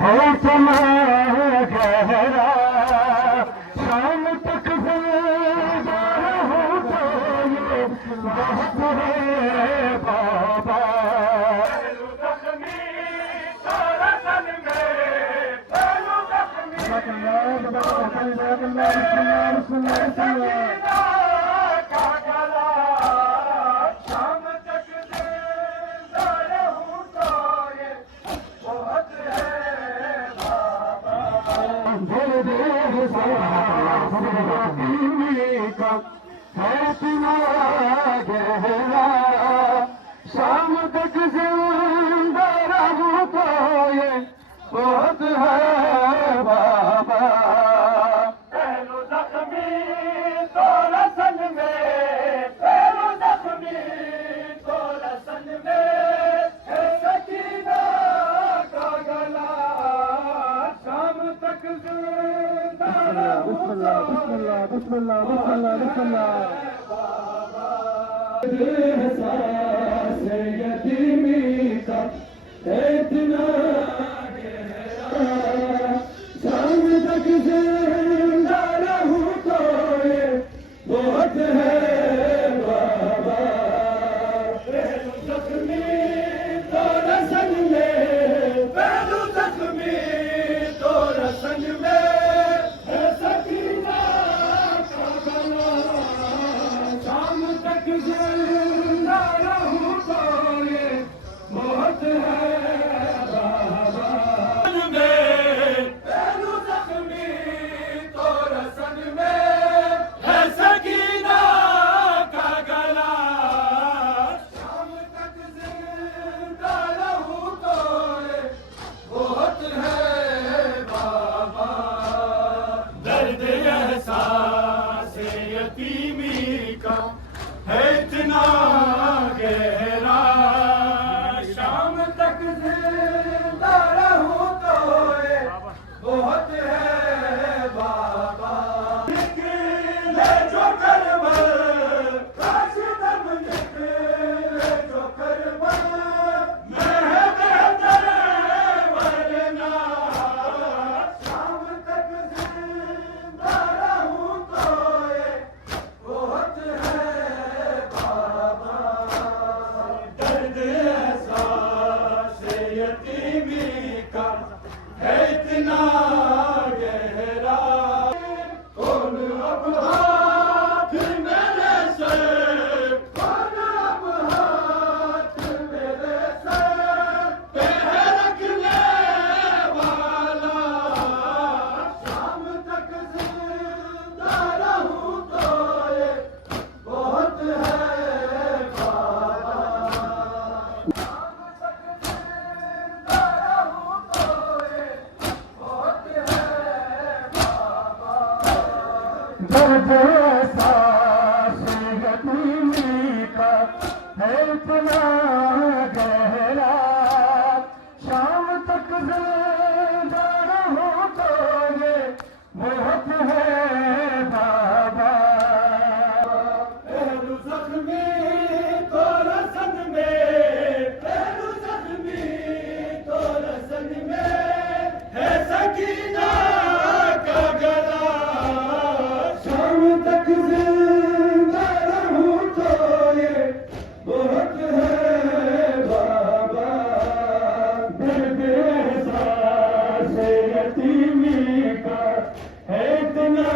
है इतना गहरा, शाम तक जिंदा रहूं तो ये बहुत है बाबा। है इतना गहरा, शाम तक जिंदा रहूं तो ये बहुत है बाबा। पहलू जख्मी तो रसन में, पहलू जख्मी तो रसन में है सकीना का गला, शाम तक जिंदा रहूं बिस्मिल्लाह बिस्मिल्लाह बिस्मिल्लाह बिस्मिल्लाह। एहसास यतीमी का इतना गहरा, शाम तक जिंदा रहूं तो ये बहुत है बाबा। पहलू जख्मी तो रसन में, पहलू जख्मी तो रसन में है सकीना का गला, शाम तक जिंदा रहूं तो ये बहुत है बाबा। पहलू जख्मी तो रसन में है सकीना का गला, शाम तक जिंदा रहूं तो ये बहुत है बाबा। दर्द एहसास यतीमी का है इतना गहरा, शाम तक जिंदा रहूं तो ये बहुत है बाबा। निकले जो करबल काशिदम, निकले जो करबल मैं है बेहतर वरना, शाम तक जिंदा रहूं तो ये बहुत है बाबा। दर्द एहसास यतीमी का है इतना गहरा, कौन अब हाथ मेरे से, कौन अब हाथ मेरे से पे रखने वाला, शाम तक जिंदा रहूं तो ये बहुत है बाबा। शाम तक जिंदा रहूं तो ये बहुत है बाबा। दर्द एहसास यतीमी का है इतना गहरा, शाम तक जिंदा रहूं तो ये बहुत है बाबा। पहलू जख्मी तो रसन में, पहलू जख्मी तो रसन में है सकीना का गला, शाम तक जिंदा रहूं तो ये बहुत है बाबा। दर्द एहसास यतीमी का है इतना